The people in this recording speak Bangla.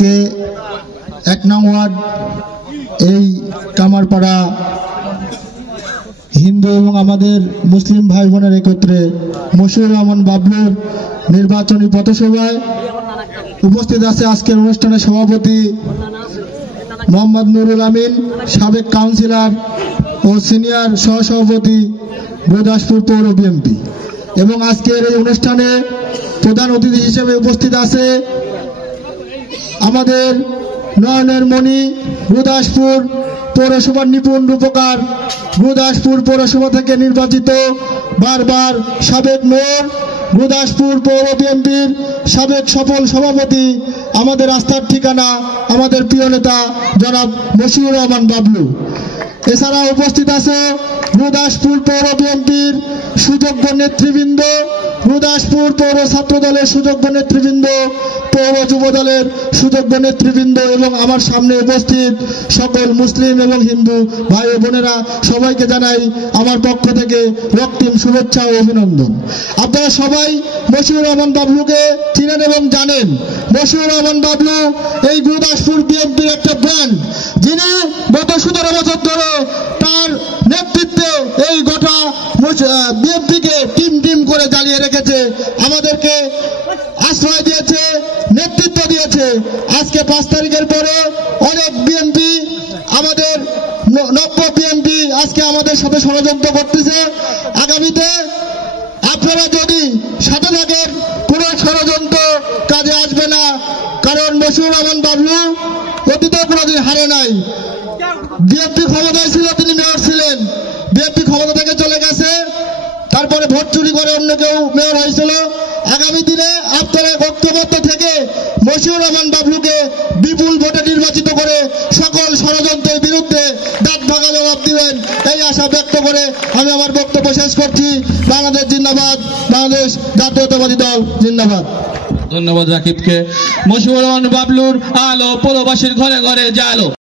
আজকে 1 নং ওয়ার্ড এই কামারপাড়া হিন্দু এবং আমাদের মুসলিম ভাই বোনের একত্রে মশিউর রহমান বাবলুর নির্বাচনী পথসভায় উপস্থিত আছে আজকের অনুষ্ঠানের সভাপতি মোহাম্মদ নুরুল আমিন, সাবেক কাউন্সিলর ও সিনিয়র সহসভাপতি গুরুদাসপুর পৌর বিএনপি। এবং আজকের এই অনুষ্ঠানে প্রধান অতিথি হিসেবে উপস্থিত আছে আমাদের নয়নের মণি, গুরুদাসপুর পৌরসভার নিপুণ রূপকার, গুরুদাসপুর পৌরসভা থেকে নির্বাচিত বারবার সাবেক মেয়র, গুরুদাসপুর পৌর বিএনপির সাবেক সফল সভাপতি, আমাদের আস্থার ঠিকানা, আমাদের প্রিয় নেতা জনাব মশিউর রহমান বাবলু। এছাড়া উপস্থিত আছে গুরুদাসপুর পৌর বিএনপির সুযোগ্য নেতৃবৃন্দ, গুরুদাসপুর পৌর ছাত্র দলের সুযোগ্য নেতৃবৃন্দ, পৌর যুব দলের সুযোগ্য নেতৃবৃন্দ এবং আমার সামনে উপস্থিত সকল মুসলিম এবং হিন্দু ভাই ও বোনেরা, সবাইকে জানাই আমার পক্ষ থেকে রক্তিম শুভেচ্ছা ও অভিনন্দন। আপনারা সবাই মশিউর রহমান বাবলুকে চিনেন এবং জানেন। মশিউর রহমান বাবলু এই গুরুদাসপুর বিএনপির একটা ব্র্যান্ড, যিনি গত 17 বছর ধরে তার নেতৃত্বে এই গোটা বিএনপিকে টিম করে জ্বালিয়ে রেখেছে, আমাদেরকে আশ্রয় দিয়েছে, নেতৃত্ব দিয়েছে। আজকে 5 তারিখের পরে অনেক বিএনপি, আমাদের নব্য বিএনপি আজকে আমাদের সাথে ষড়যন্ত্র করতেছে। আগামীতে আপনারা যদি সাথে থাকেন, কোন ষড়যন্ত্র কাজে আসবে না, কারণ মশিউর রহমান বাবলু অতীতে কোনোদিন হারে নাই। বিএনপি ক্ষমতায় ছিল, তিনি মেয়র ছিলেন, বিএনপি ক্ষমতা থেকে চলে গেছে, তারপরে ভোট চুরি করে অন্য কেউ মেয়র হয়েছিল। আগামী দিনে আপনারা ঐক্যবদ্ধ থেকে মশিউর রহমান বাবলুকে বিপুল ভোটে নির্বাচিত করে সকল ষড়যন্ত্রের বিরুদ্ধে দাঁত ভাঙা জবাব দিবেন, এই আশা ব্যক্ত করে আমি আমার বক্তব্য শেষ করছি। বাংলাদেশ জিন্দাবাদ, বাংলাদেশ জাতীয়তাবাদী দল জিন্দাবাদ। ধন্যবাদ রাকিবকে। মশিউর রহমান বাবলুর আলো পৌরবাসীর ঘরে ঘরে জালো।